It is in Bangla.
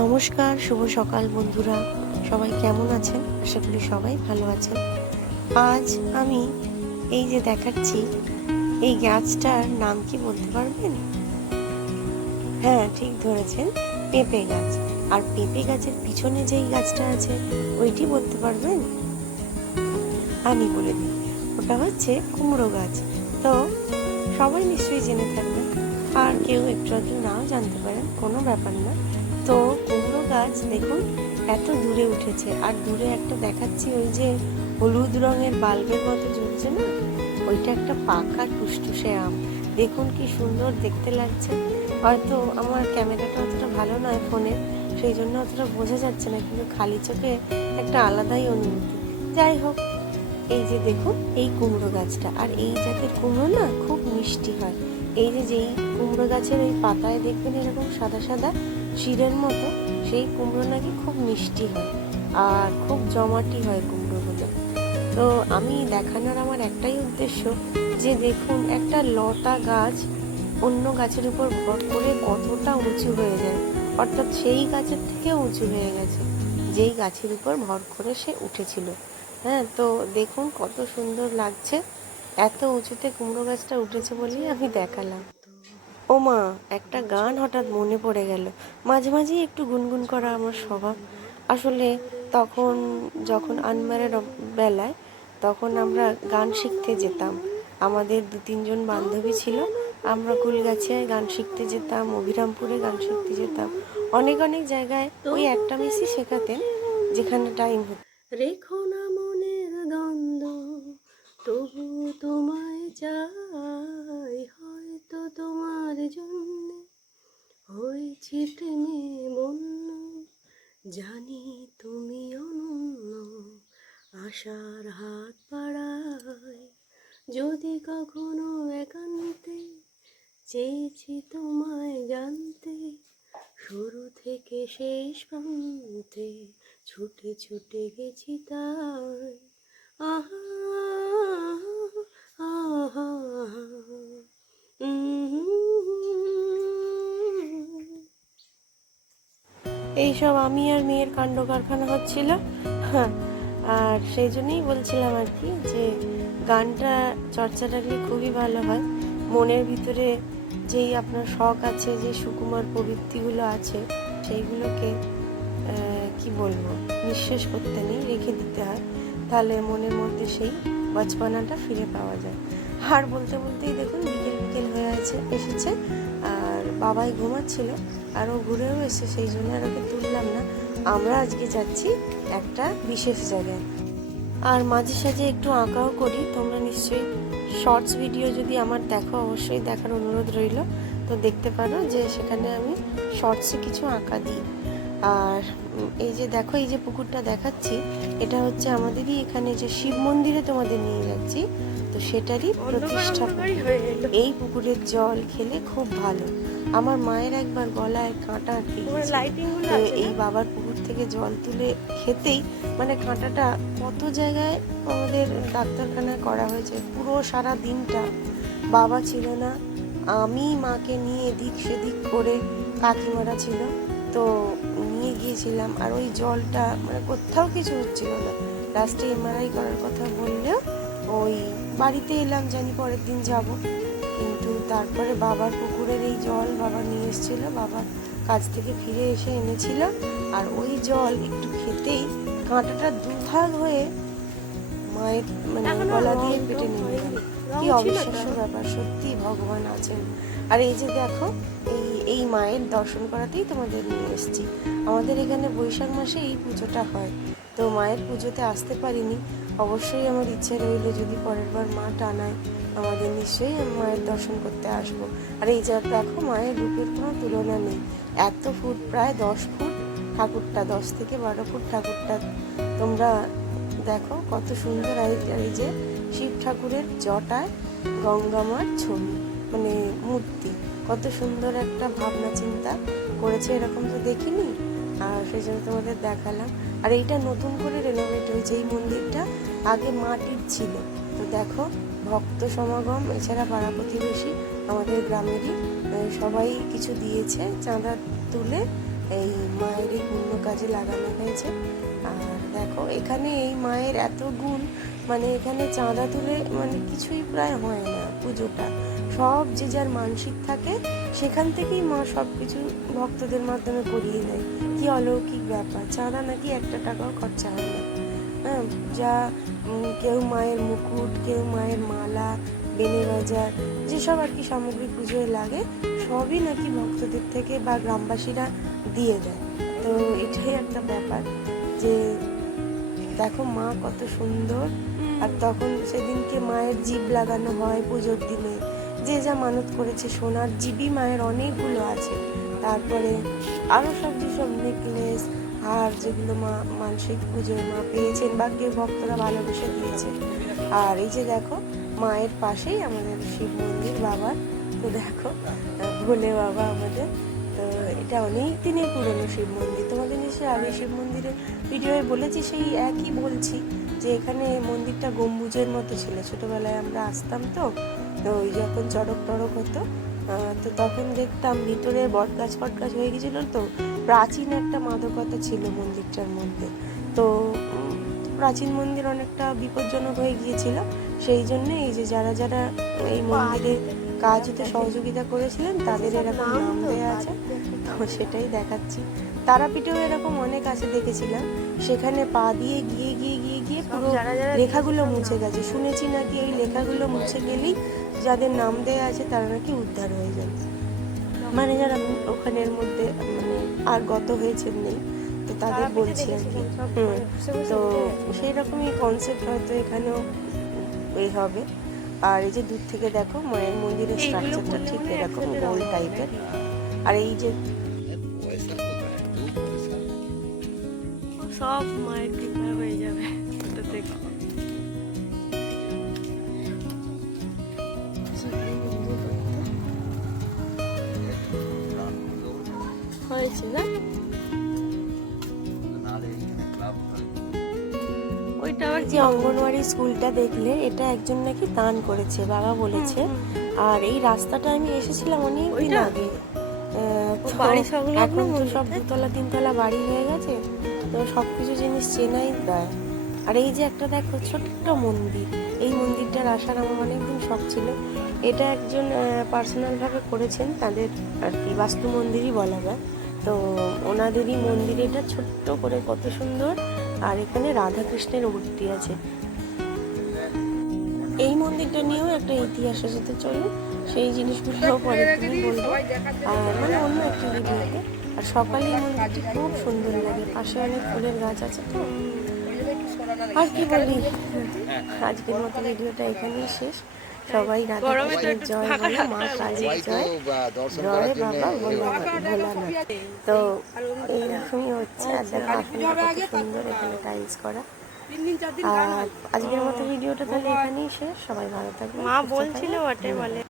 নমস্কার, শুভ সকাল বন্ধুরা। সবাই কেমন আছেন? আশা করি সবাই ভালো আছেন। আজ আমি এই যে দেখাচ্ছি, এই গাছটার নাম কি বলতে পারবেন? হ্যাঁ ঠিক ধরেছেন, পেঁপে গাছ। আর পেঁপে গাছের পিছনে যেই গাছটা আছে, ওইটি বলতে পারবেন? আমি বলে দিই, ওটা হচ্ছে কুমড়ো গাছ। তো সবাই নিশ্চয়ই জেনে থাকবেন, আর কেউ একটু আধটু নাও জানতে পারেন, কোনো ব্যাপার না। তো গাছ, দেখুন, এত দূরে উঠেছে। আর দূরে একটা দেখাচ্ছি ওই যে হলুদ রঙের বাল্বের মতো জ্বলছে না? ওইটা একটা পাকা টুসটুসে আম। দেখুন কি সুন্দর দেখতে লাগছে। হয়তো আমার ক্যামেরাটা অতটা ভালো নয় ফোনের সেই জন্য অতটা বোঝা যাচ্ছে না, কিন্তু খালি চোখে একটা আলাদাই অনুভূতি। যাই হোক, এই যে দেখুন, এই কুমড়ো গাছটা। আর এই জাতের কুমড়ো না খুব মিষ্টি হয়। এই যে যেই কুমড়ো গাছের ওই পাতায় দেখবেন এরকম সাদা সাদা শিরের মতো, সেই কুমড়ো নাকি খুব মিষ্টি হয় আর খুব জমাটি হয় কুমড়োগুলো তো আমি দেখানোর আমার একটাই উদ্দেশ্য যে দেখুন, একটা লতা গাছ অন্য গাছের উপর ভর করে কতটা উঁচু হয়ে যায়। অর্থাৎ সেই গাছের থেকে উঁচু হয়ে গেছে, যেই গাছের উপর ভর করে সে উঠেছিল। হ্যাঁ তো দেখুন কত সুন্দর লাগছে। এত উঁচুতে কুমড়ো গাছটা উঠেছে বলেই আমি দেখালাম। ও মা, একটা গান হঠাৎ মনে পড়ে গেল। মাঝে মাঝেই একটু গুনগুন করা আমার স্বভাব। আসলে তখন যখন আনম্যারেড বেলায়, তখন আমরা গান শিখতে যেতাম। আমাদের দু তিনজন বান্ধবী ছিল, আমরা কুলগাছিয়ায় গান শিখতে যেতাম, অভিরামপুরে গান শিখতে যেতাম। অনেক অনেক জায়গায় ওই একটা মিসই শেখাতেন, যেখানে টাইম হতো। রেখো না মনের গন্ধ, তবু তোমায় চাই হয়তো তোমার জন্য হয়েছি প্রেমে বন্য জানি তুমি অনন্য আশার হাত পাড়ায় যদি কখনো একান্তে চেয়েছি তোমায় জানতে, শুরু থেকে শেষ প্রান্তে ছুটে ছুটে গেছি তাই। আহা এইসব আমি আর মেয়ের কাণ্ড কারখানা হচ্ছিল। হ্যাঁ, আর সেই জন্যই বলছিলাম আর কি যে গানটা চর্চা রাখলে খুবই ভালো হয়। মনের ভিতরে যেই আপনার শখ আছে যে সুকুমার প্রবৃত্তিগুলো আছে সেইগুলোকে কি বলব নিঃশেষ করতে নেই রেখে দিতে হয়। তাহলে মনের মধ্যে সেই বাচপানাটা ফিরে পাওয়া যায়। আর বলতে বলতেই দেখুন বিকেল বিকেল হয়ে আছে এসেছে। বাবাই ঘুমাচ্ছিল আর ও ঘুরেও এসে সেই জন্য আর ওকে তুললাম না। আমরা আজকে যাচ্ছি একটা বিশেষ জায়গায়। আর মাঝে সাঝে একটু আঁকাও করি, তোমরা নিশ্চয়ই শর্টস ভিডিও যদি আমার দেখো, অবশ্যই দেখার অনুরোধ রইল। তো দেখতে পারো যে সেখানে আমি শর্টসে কিছু আঁকা দিই। আর এই যে দেখো, এই যে পুকুরটা দেখাচ্ছি, এটা হচ্ছে আমাদেরই এখানে যে শিব মন্দিরে তোমাদের নিয়ে যাচ্ছি। তো সেটারই প্রতিষ্ঠা এই পুকুরের জল খেলে খুব ভালো। আমার মায়ের একবার গলায় কাঁটা। তো এই বাবার পুকুর থেকে জল তুলে খেতেই মানে কাঁটাটা কত জায়গায় আমাদের ডাক্তারখানায় করা হয়েছে? পুরো সারা দিনটা বাবা ছিল না। আমি মাকে নিয়ে এদিক সেদিক করে কাকিমারা ছিল। তো নিয়ে গিয়েছিলাম। আর ওই জলটা মানে কোথাও কিছু হচ্ছিল না। লাস্টে এমআরআই করার কথা বললেও ওই বাড়িতে এলাম জানি পরের দিন যাব। কিন্তু তারপরে বাবার পুকুরের এই জল বাবা নিয়ে এসেছিল বাবার কাজ থেকে ফিরে এসে এনেছিল। আর ওই জল একটু খেতেই কাঁটাটা দুভাগ হয়ে মায়ের মানে গলা দিয়ে পেটে নেমে গেল। কি অবিশ্বাস্য ব্যাপার সত্যি ভগবান আছেন। আর এই যে দেখো এই এই মায়ের দর্শন করাতেই তোমাদের নিয়ে এসেছি। আমাদের এখানে বৈশাখ মাসে এই পুজোটা হয়। তো মায়ের পুজোতে আসতে পারিনি। অবশ্যই আমার ইচ্ছে রইল যদি পরের বার মা টানায় আমাদের নিশ্চয়ই মায়ের দর্শন করতে আসব। আর এই যা দেখো, মায়ের রূপের কোনো তুলনা নেই। এত ফুট, প্রায় দশ ফুট, ঠাকুরটা, দশ থেকে বারো ফুট ঠাকুরটা। তোমরা দেখো কত সুন্দর এই যে শিব ঠাকুরের জটায় গঙ্গামার ছবি মানে মূর্তি। কত সুন্দর একটা ভাবনা চিন্তা করেছে, এরকম তো দেখিনি। আর সেই জন্য তোমাদের দেখালাম। আর এইটা নতুন করে রেনোভেট হয়েছে, এই মন্দিরটা আগে মাটির ছিল। তো দেখো, ভক্ত সমাগম, এছাড়া পাড়া প্রতিবেশী আমাদের গ্রামেরই সবাই কিছু দিয়েছে, চাঁদা তুলে এই মায়ের এই পুণ্য কাজে লাগানো হয়েছে। আর দেখো, এখানে এই মায়ের এত গুণ মানে এখানে চাঁদা তুলে মানে কিছুই প্রায় হয় না পুজোটা। সব যে যার মানসিক থাকে, সেখান থেকেই মা সব কিছু ভক্তদের মাধ্যমে করিয়ে দেয়। কি অলৌকিক ব্যাপার? চাঁদা নাকি একটা টাকাও খরচা হয় না। হ্যাঁ যা কেউ মায়ের মুকুট কেউ মায়ের মালা বেনে বাজার যেসব আর কি সামগ্রী পুজোয় লাগে সবই নাকি ভক্তদের থেকে বা গ্রামবাসীরা দিয়ে দেয়। তো এটাই একটা ব্যাপার যে দেখো মা কত সুন্দর। আর তখন সেদিনকে মায়ের জীব লাগানো হয় পুজোর দিনে। যে যা মানত করেছে সোনার জীবই মায়ের অনেকগুলো আছে। তারপরে আরও সব যেসব নেকলেস হার যেগুলো মা, মানসিক পুজোয় মা পেয়েছেন বা কেউ ভক্তরা ভালোবেসে দিয়েছে। আর এই যে দেখো, মায়ের পাশেই আমাদের শিব মন্দির বাবার তো দেখো, ভোলে বাবা আমাদের। তো এটা অনেক দিনের পুরনো শিব মন্দির। তোমাদের নিশ্চয়ই আগে শিব মন্দিরের ভিডিওয়ে বলেছি, সেই একই বলছি যে এখানে মন্দিরটা গম্বুজের মতো ছিল। ছোটোবেলায় আমরা আসতাম তো তো ওই যখন চড়ক টড়ক হতো তো তখন দেখতাম ভিতরে বট গাছ ফট গাছ হয়ে গেছিল তো প্রাচীন একটা মাদকতা ছিল মন্দিরটার মধ্যে। তো প্রাচীন মন্দির অনেকটা বিপজ্জনক হয়ে গিয়েছিল সেই জন্য এই যে যারা যারা এই মন্দিরে কাজ হতে সহযোগিতা করেছিলেন তাদের এরকম নাম দেওয়া আছে তো সেটাই দেখাচ্ছি। তারাপীঠেও এরকম অনেক আছে দেখেছিলাম সেখানে পা দিয়ে গিয়ে গিয়ে গিয়ে গিয়ে পুরো লেখাগুলো মুছে গেছে। শুনেছি নাকি এই লেখাগুলো মুছে গেলেই যাদের নাম দেওয়া আছে তারা নাকি উদ্ধার হয়ে যাবে মানে যারা ওখানের মধ্যে মানে আর গত হয়েছেন নেই তো তাদের বলছি আর কি। হুম তো সেই রকমই কনসেপ্ট হয়তো এখানেও এই হবে। আর এই যে দূর থেকে দেখো মায়ের মন্দিরের স্ট্রাকচারটা ঠিক এরকম গোল টাইপের আর এই যে সব মায়ের কৃপা হয়ে যাবে। হয়েছে না ওইটা আবার যে অঙ্গনওয়াড়ি স্কুলটা দেখলে? এটা একজন নাকি দান করেছে বাবা বলেছে। আর এই রাস্তাটা আমি এসেছিলাম অনেক দিন আগে। এখন তো সব দুতলা তিনতলা বাড়ি হয়ে গেছে। তো সব কিছু জিনিস চেনাই দেয় আর এই যে একটা দেখো ছোট্ট মন্দির। এই মন্দিরটার আসার আমার অনেকদিন শখ ছিল। এটা একজন পার্সোনালভাবে করেছেন। তাদের আর কি বাস্তু মন্দিরই বলা যায়। তো ওনাদেরই মন্দির এটা ছোট্ট করে কত সুন্দর। আর এখানে রাধাকৃষ্ণের মূর্তি আছে। এই মন্দিরটা নিয়েও একটা ইতিহাস আছে তো চলুন সেই জিনিসগুলো পরে তুমি বলব। আর মানে অন্য একটি ভিডিওতে। আর সকালে মন্দিরটি খুব সুন্দর লাগে। পাশে অনেক ফুলের গাছ আছে তো। আর কি বলি আজকের মতো ভিডিওটা এখানেই শেষ। সবাই রাধাকৃষ্ণের জয় বলো মা কালীর তো জয় বা, জয় বাবা ভোলানাথ ভোলানাথ তো এইরকমই হচ্ছে আর দেখো আসনটা কত সুন্দর এখানে টাইলস করা। আর আজকের মতো ভিডিওটা তাহলে এখানেই শেষ। সবাই ভালো থাকবে মা বলছিল বটে বলে।